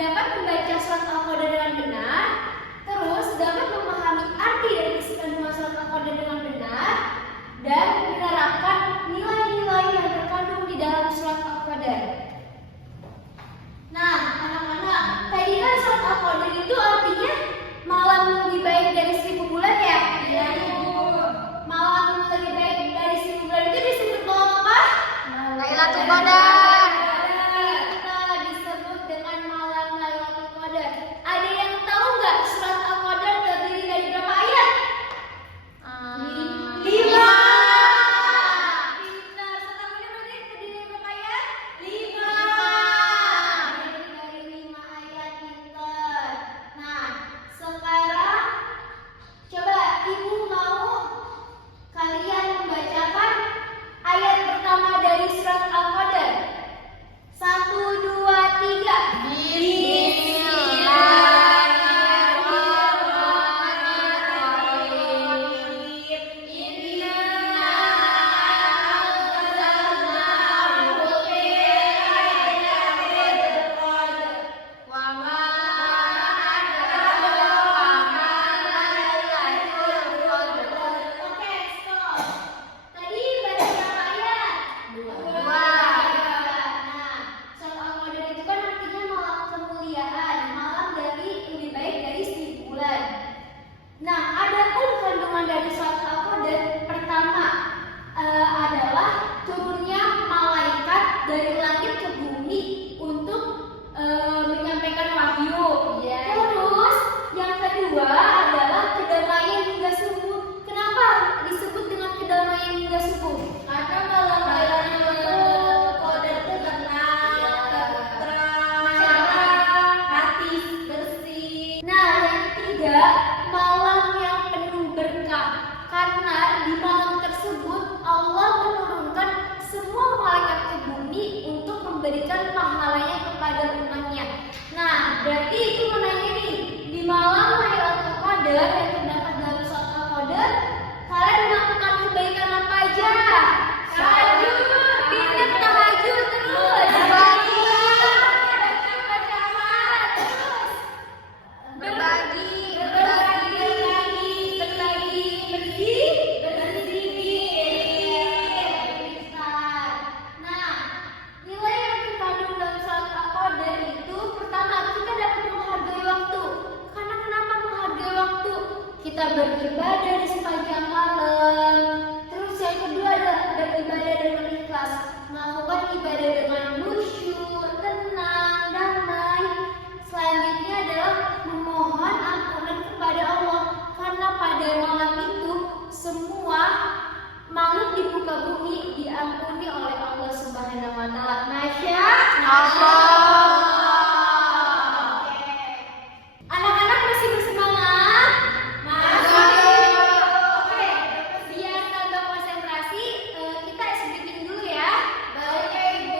dapat membaca surat Al-Qadar dengan benar, terus dapat memahami arti dari isi kandungan surat Al-Qadar dengan benar, dan menerapkan nilai-nilai yang terkandung di dalam surat Al-Qadar. Nah, anak-anak, tadi kan surat Al-Qadar itu artinya malam lebih baik dari 1000 bulan ya? Iya, Ibu. Malam lebih baik dari 1000 bulan itu disebut malam apa? Lailatul Qadar. Kita disebut dengan malam Lailatul Qadar. Ada yang tahu nggak surat Al-Qadar terdiri dari berapa ayat? 5. Pintar. Surat Al-Qadar berarti terdiri dari berapa ayat? 5. Terdiri dari 5 ayat, pintar. Nah, sekarang coba Ibu mau kalian membacakan ayat pertama dari surat Al-Qadar. 1, 2, 3. Oke, stop. Tadi baca berapa ayat? 2. Nah, surat Al-Qadar itu kan artinya malam kemuliaan, malam dari lebih baik dari 1000 bulan. Nah, adapun kandungan dari surat Al-Qadar pertama adalah turunnya malaikat dari langit ke bumi untuk menyampaikan wahyu. Terus yang kedua adalah kedamaian hingga subuh. Kenapa disebut dengan kedamaian hingga subuh? Karena malam Lailatul Qadar itu tenang, cerah, hati bersih. Nah, yang ketiga, malam yang penuh berkah. Karena di malam tersebut Allah menurunkan semua malaikat ke bumi untuk memberikan pahalanya kepada umatnya. Nah, berarti itu menanya nih, di malam Lailatul Qadar yang terdapat dalam surat Al-Qadar, kalian melakukan kebaikan apa aja? Tahajud, pindah tahajud terus. Baca Al-Qur'an, terus berbagi, pintar. Nah, nilai yang terkandung dalam surat Al-Qadar itu pertama, kita dapat menghargai waktu. Karena kenapa menghargai waktu? Kita beribadah di sepanjang malam. Terus yang kedua adalah beribadah dengan ikhlas, melakukan ibadah dengan khusyuk, tenang, damai. Selanjutnya adalah memohon ampunan kepada Allah, karena pada malam itu semua makhluk di muka bumi diampuni oleh Allah Subhanahu wa taala. Masya Allah. Oke. Anak-anak masih bersemangat? Masih. Oke, biar tambah konsentrasi, kita SBT dulu ya. Baik, Ibu.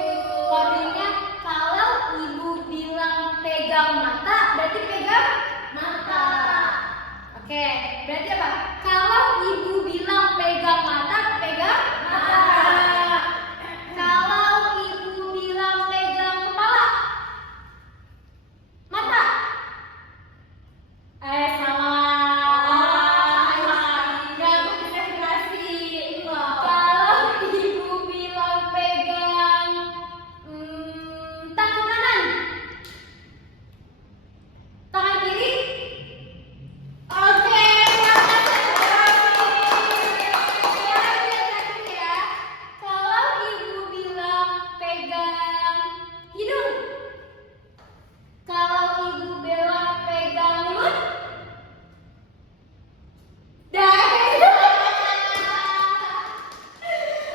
Kodenya kalau Ibu bilang pegang mata, berarti pegang mata. Oke, berarti apa? Kalau Ibu bilang pegang mata, pegang mata. Kalau Ibu bilang pegang kepala, mata. Salah. Nggak konsentrasi. Kalau Ibu bilang pegang tangan kanan, tangan kiri. Oke, ya. Kalau Ibu bilang pegang hidung, kalau Ibu bilang pegang mulut,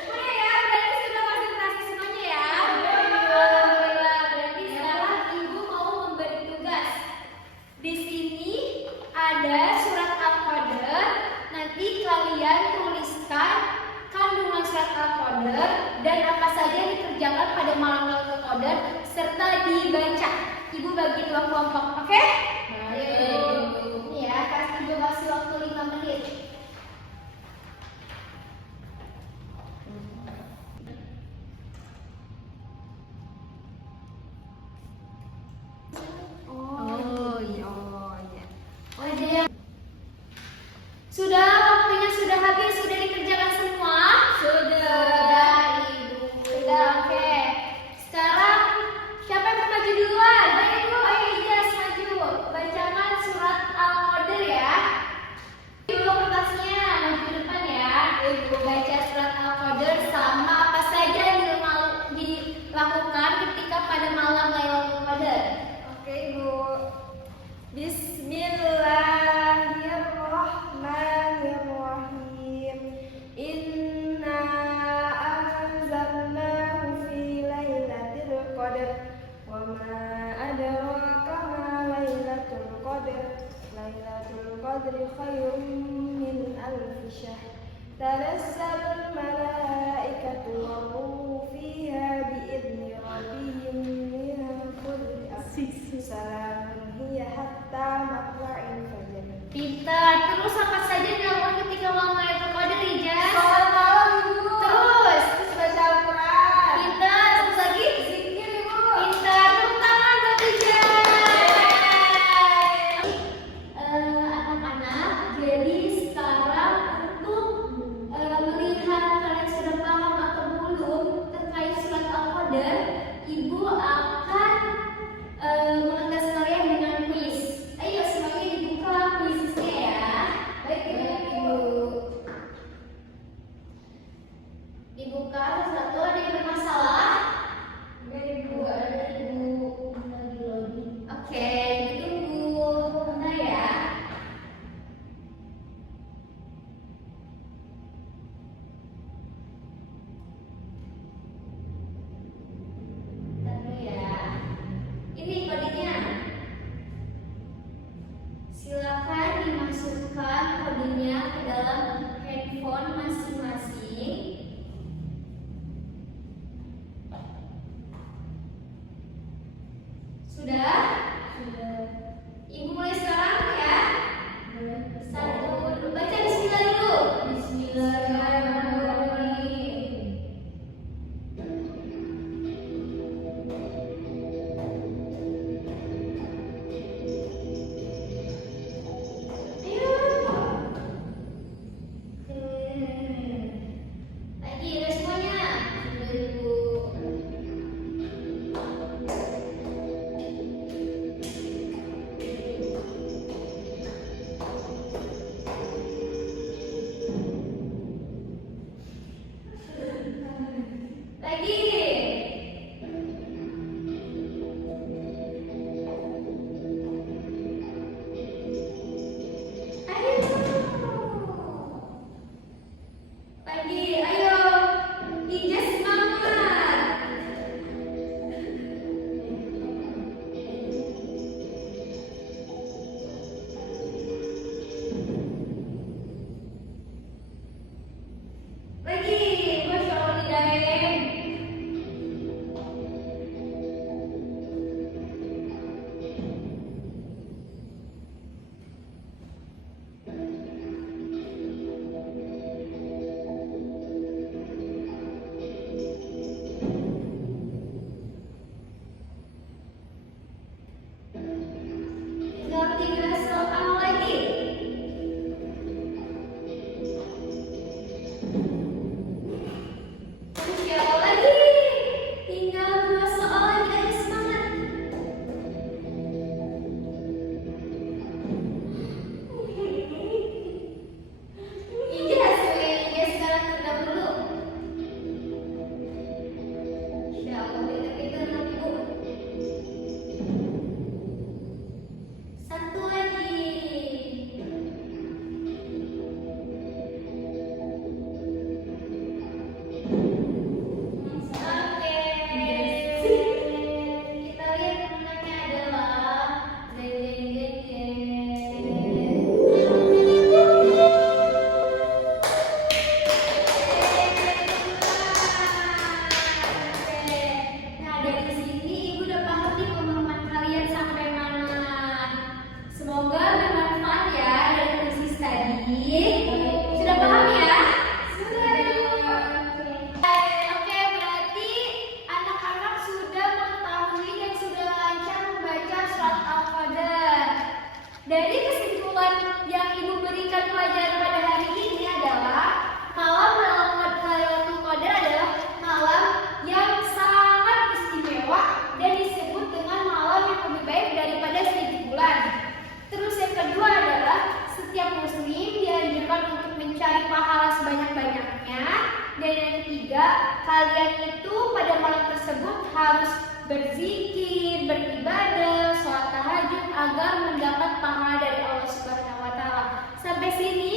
Boleh ya, berarti sudah konsentrasi semuanya ya. Alhamdulillah, berarti sekarang Ibu mau memberi tugas. Di sini ada surat Al-Qadar. Nanti kalian tuliskan kandungan surat Al-Qadar dan apa saja yang dikerjakan pada malam Lailatul Qadar serta dibaca. Ibu bagi 2 kelompok, oke? Baik. Ini ya, kasih waktu 5 menit. saja yang sudah, waktunya sudah habis, sudah dikerjakan semua? Sudah, Ibu. Sudah, oke. Sekarang siapa yang mau maju duluan? Ayo Ibu, ayo Ijaz maju. Bacakan surat Al-Qadr ya. Ibu kertasnya maju ke depan ya. Ibu baca surat Al-Qadr sama apa saja yang dilakukan ketika pada malam Lailatul Qadar. Oke Ibu. Bismillahirrahmanirrahim. Inna anzalnahu fi lailatul qadar. Wa ma adraka ma lailatul qadar. Lailatul qadri khairum min alfi syahr. Tanazzalu malaikatu war-ruhu fiha biidzni rabbihim min kulli amrin. Salamun hiya hatta matla'il fajr. Pintar. Terus apa saja dilakukan ketika malam Lailatul Qadar, Ijaz? Sholat malam Ibu. Terus baca Al-Quran. pintar. Terus lagi? Zikir Ibu. Pintar. Tepuk tangan buat Ijaz. Anak-anak, jadi sekarang untuk melihat kalian sudah paham atau belum terkait surat Al-Qadar, Ibu akan mengetes kalian dengan kuis. Ayo semuanya dibuka kuisnya ya. Baik Ibu. Dibuka satu, ada yang bermasalah? Enggak Ibu. Ada Ibu. Lagi loading. Oke, ditunggu. Bentar ya. Bentar dulu ya. Ini kodenya. Silakan dimasukkan kodenya ke dalam handphone masing-masing. Sudah? Sudah. Ibu mulai sekarang ya? Mulai. Satu, baca bismillah dulu. Bismillahirrahmanirrahim. beribadah, sholat tahajud agar mendapat pahala dari Allah Subhanahu wa taala. Sampai sini